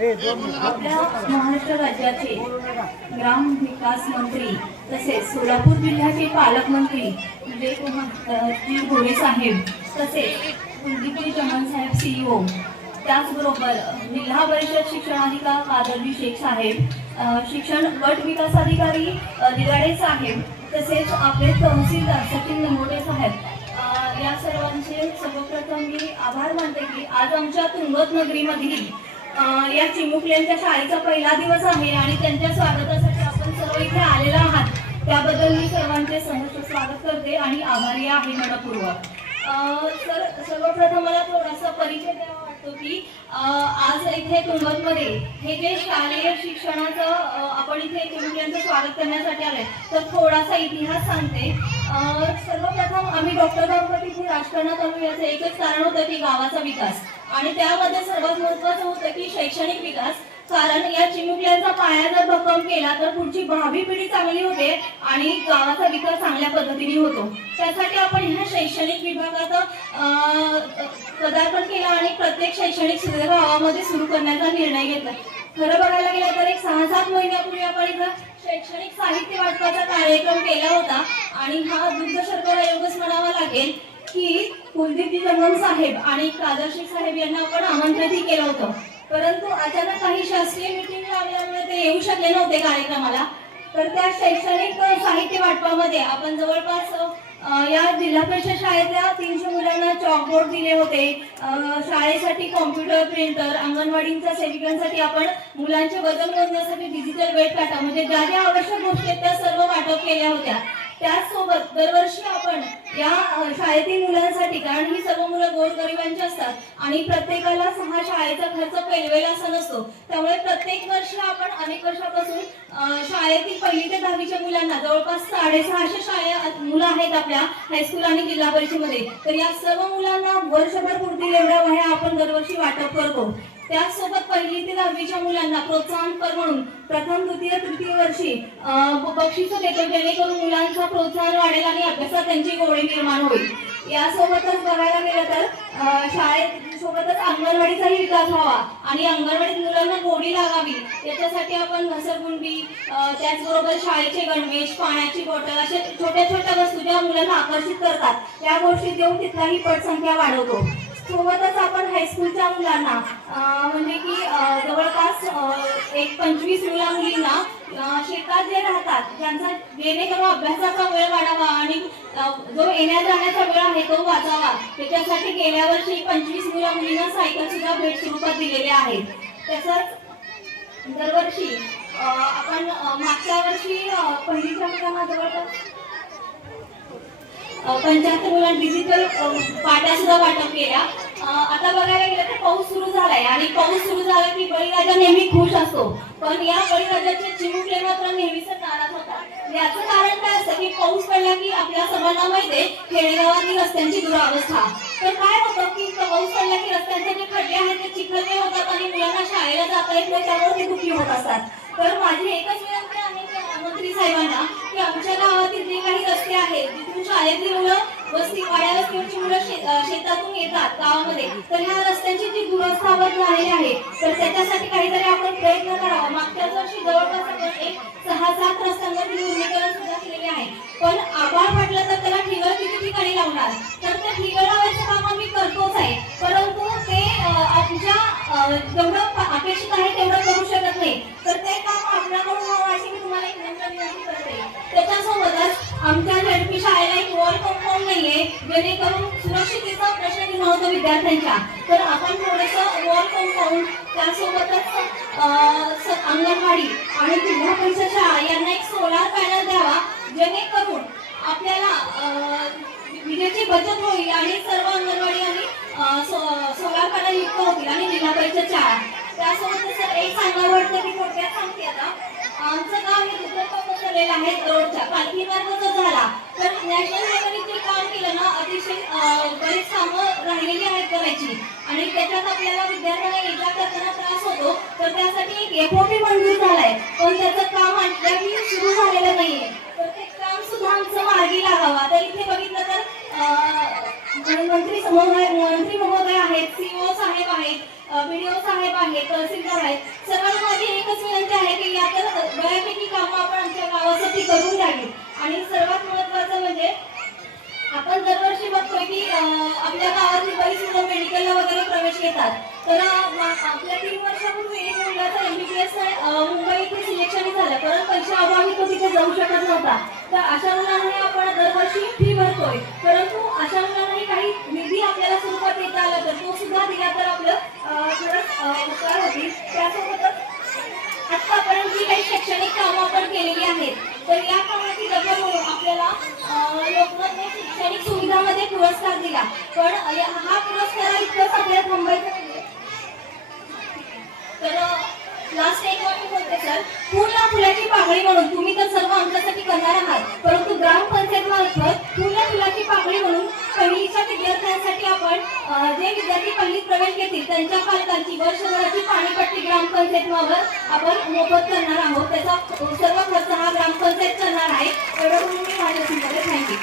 आपल्या महाराष्ट्र राज्याचे ग्राम विकास मंत्री तसेच सोलापूर जिल्ह्याचे पालकमंत्री विजयकुमार अ, जी साहेब तसेच कुलदीपजी चमन साहेब सीईओ त्याचबरोबर जिल्हा परिषद शिक्षणाधिकारी कादरजी शेख साहेब शिक्षण गट विकास अधिकारी दिवाडे साहेब तसेच आपले तहसीलदार सचिन नमोडे साहेब. या सर्वांचे सर्वप्रथम मी आभार मानते की आज आमच्या तुंगत नगरीमधील या चिमुकल्यांच्या शाळेचा पहिला दिवस आहे आणि त्यांच्या स्वागतासाठी आपण सर्व इथे आलेला आहात. त्याबद्दल मी सर्वांचे सहर्ष स्वागत करते आणि आभारी आहे मनपूर्वक. सर सर्वप्रथम मला थोडासा परिचय द्यावा वाटतो की आज इथे तुंगतमध्ये हे जे शालेय शिक्षणाचं आपण इथे चिमुकल्यांचं स्वागत करण्यासाठी आलंय. तर थोडासा इतिहास सांगते. सर्वप्रथम आम्ही डॉक्टर गणपती इथे राजकारणात आलो याचं एकच कारण होतं की गावाचा विकास. आणि त्यामध्ये सर्वात महत्वाचं होतं की शैक्षणिक विकास. कारण या चिमुकल्यांचा पाया जर भक्कम केला तर पुढची भावी पिढी चांगली होते आणि गावाचा विकास चांगल्या पद्धतीने होतो. त्यासाठी आपण ह्या शैक्षणिक विभागाचा पदार्पण केला आणि प्रत्येक शैक्षणिक सुविधा गावामध्ये सुरू करण्याचा निर्णय घेतला. खरं बघायला गेलं तर एक सहा सात महिन्यापूर्वी आपण इथं शैक्षणिक साहित्य वाटपाचा कार्यक्रम केला होता आणि हा दुग्ध शर्करा योगच म्हणावा लागेल. की कुलदीपजी जंगम साहेब आणि कादरशेख साहेब यांना आपण आमंत्रितही केलं होतं. परंतु अचानक काही शासकीय मिटिंग आल्यामुळे ते येऊ शकले नव्हते कार्यक्रमाला. तर त्या शैक्षणिक साहित्य वाटपामध्ये आपण जवळपास या जिल्हा परिषद शाळेतल्या तीनशे मुलांना चॉकबोर्ड दिले होते. शाळेसाठी कॉम्प्युटर प्रिंटर अंगणवाडींच्या सेविकांसाठी आपण मुलांचे वजन मोजण्यासाठी डिजिटल वेट काटा म्हणजे ज्या ज्या आवश्यक गोष्टी आहेत त्या सर्व वाटप केल्या होत्या. त्याचसोबत दरवर्षी आपण या शाळेतील मुलांसाठी कारण ही सर्व मुलं गोरगरिबांची असतात आणि प्रत्येकाला सहा शाळेचा खर्च पेलवेला असा नसतो. त्यामुळे प्रत्येक वर्षी आपण अनेक वर्षापासून शाळेतील पहिली ते दहावीच्या मुलांना जवळपास साडेसहाशे शाळे मुलं आहेत आपल्या हायस्कूल आणि जिल्हा परिषदेमध्ये. तर या सर्व मुलांना वर्षभर पुरतील एवढ्या वह्या आपण दरवर्षी वाटप करतो. त्याचसोबत पहिली ते दहावीच्या मुलांना प्रोत्साहनपर म्हणून प्रथम द्वितीय तृतीय वर्षी बक्षीस देतो जेणेकरून मुलांचा प्रोत्साहन वाढेल आणि अभ्यासात त्यांची गोडी निर्माण होईल. यासोबतच बघायला गेलं तर शाळेत सोबतच अंगणवाडीचाही विकास व्हावा आणि अंगणवाडीत मुलांना गोडी लागावी याच्यासाठी आपण घसरगुंडी त्याचबरोबर शाळेचे गणवेश पाण्याची बॉटल अशा छोट्या छोट्या वस्तू ज्या मुलांना आकर्षित करतात त्या गोष्टी देऊन तिथलाही पटसंख्या वाढवतो. सोबतच आपण हायस्कूलच्या मुलांना म्हणजे की जवळपास एक पंचवीस मुला मुलींना शेतात जे राहतात त्यांचा जेणेकरून अभ्यासाचा वेळ वाढावा आणि जो येण्या जाण्याचा वेळ आहे तो वाचावा. त्याच्यासाठी गेल्या वर्षी पंचवीस मुला मुलींना सायकल सुद्धा भेट स्वरूपात दिलेले आहेत. तसंच दरवर्षी आपण मागच्या वर्षी अं, पहिलीच्या मुलांना जवळपास पंच्याहत्तर मुलांना डिजिटल पाट्या सुद्धा वाटप केल्या आता बघायला गेलं तर पाऊस सुरू झालाय आणि पाऊस सुरू झाला की बळीराजा नेहमी खुश असतो. पण या बळीराजाचे चिमुकले मात्र नेहमीच नाराज होता याचं कारण काय असतं की पाऊस पडला की आपल्या सर्वांना माहिती आहे खेडेगावातील रस्त्यांची दुरावस्था. तर काय होतं की पाऊस पडला की रस्त्यांचे जे खड्डे आहेत ते चिखलले होतात आणि मुलांना शाळेला जाता येत नाही त्यामुळे ते दुखी होत असतात. तर माझी एकच विनंती आहे की मंत्री साहेबांना की आमच्या गावातील जे काही रस्ते आहेत शाळेतली मुलं वस्ती वाड्यावस्तीवरची मुलं शे- शेतातून येतात गावामध्ये. तर ह्या रस्त्यांची जी दुरवस्थावत झालेली आहे तर त्याच्यासाठी काहीतरी आपण प्रयत्न करावा. मागच्याच वर्षी जवळपास एक सहा सात रस्त्यांवर निर्मीकरण सुद्धा केलेले आहे पण आभाळ म्हटलं तर त्याला ठिगळ किती ठिकाणी लावणार तर ते ठिगळ लावायचं काम आम्ही करतोच आहे परंतु ते अं, आमच्या अं, जेवढं प- अपेक्षित आहे तेवढं करू शकत नाही तर ते काम आपल्याकडून व्हावं अशी मी तुम्हाला एक नम्र विनंती करते त्याच्यासोबतच आमच्या झडपी शाळेला एक वॉल कंपाऊंड नाहीये जेणेकरून सुरक्षितेचा प्रश्न निर्माण होतो विद्यार्थ्यांच्या तर आपण थोडस वॉल त्यासोबतच अंगणवाडी आणि जिल्हा परिषद शाळा यांना एक सोलार पॅनल द्यावा जेणेकरून आपल्याला विजेची बचत होईल आणि सर्व अंगणवाडी आणि सो- सोलार पॅनल युक्त होतील आणि जिल्हा परिषद शाळा. त्यासोबतच एक सांगावं वाटतं की थोडक्यात सांगते आता. आमचं काम हे दुसरं पसरलेलं आहे रोडच्या पालखी मार्ग जर झाला तर नॅशनल हायवेने जे काम केलं ना अतिशय बरीच कामं राहिलेली आहेत करायची. आणि त्याच्यात आपल्याला विद्यार्थ्यांना ये त्रास होतो तर त्यासाठी एक एफओपी मंजूर झालाय. पण त्याचं काम अद्यापही सुरू झालेलं नाहीये. तर ते काम सुद्धा आमचं मार्गी लागावा. तर इथे बघितलं तर मंत्री समोर मंत्री महोदय आहेत सीओ साहेब आहेत बीडीओ साहेब आहेत तहसीलदार आहेत. सर्वांना माझी एकच विनंती आहे की या तर बऱ्यापैकी कामं आपण आमच्या गावासाठी करून घ्यावी. आणि सर्वात महत्त्वाचं म्हणजे आपण दरवर्षी बघतोय की आपल्या वगैरे प्रवेश घेतात. तर आपल्या तीन वर्षापूर्वी मुलाचा एमबीबीएस मुंबई इथे सिलेक्शन झालं. कारण पैसे अभावी तो तिथे जाऊ शकत नव्हता. तर अशा मुलांना आपण दरवर्षी फी भरतोय. परंतु अशा मुलांनाही काही निधी आपल्याला स्वरूपात देता आला तर तो सुद्धा दिला तर आपलं खरंच उपकार होतील. त्यासोबतच आतापर्यंत जी काही शैक्षणिक कामं आपण केलेली आहेत. तर या कामाची दखल म्हणून आपल्याला लोकमतने शैक्षणिक सुविधामध्ये पुरस्कार दिला. पण या- हा पुरस्कार इतकंच आपल्याला थांबायचं नाहीये. तर लास्ट एक वाक्य बोलते सर फुल या फुलाची पाकळी म्हणून तुम्ही तर सर्व आमच्यासाठी करणार आहात. परंतु ग्रामपंचायत मार्फत फुल या फुलाची पाकळी म्हणून पहिलीच्या विद्यार्थ्यांसाठी आपण जे विद्यार्थी पहिलीत प्रवेश घेतील त्यांच्या पालकांची वर्षभराची पाणीपट्टी ग्रामपंचायत आपण मोफत करणार आहोत. त्याचा सर्व खर्च हा ग्रामपंचायत करणार आहे. एवढं म्हणून मी माझ्या थँक्यू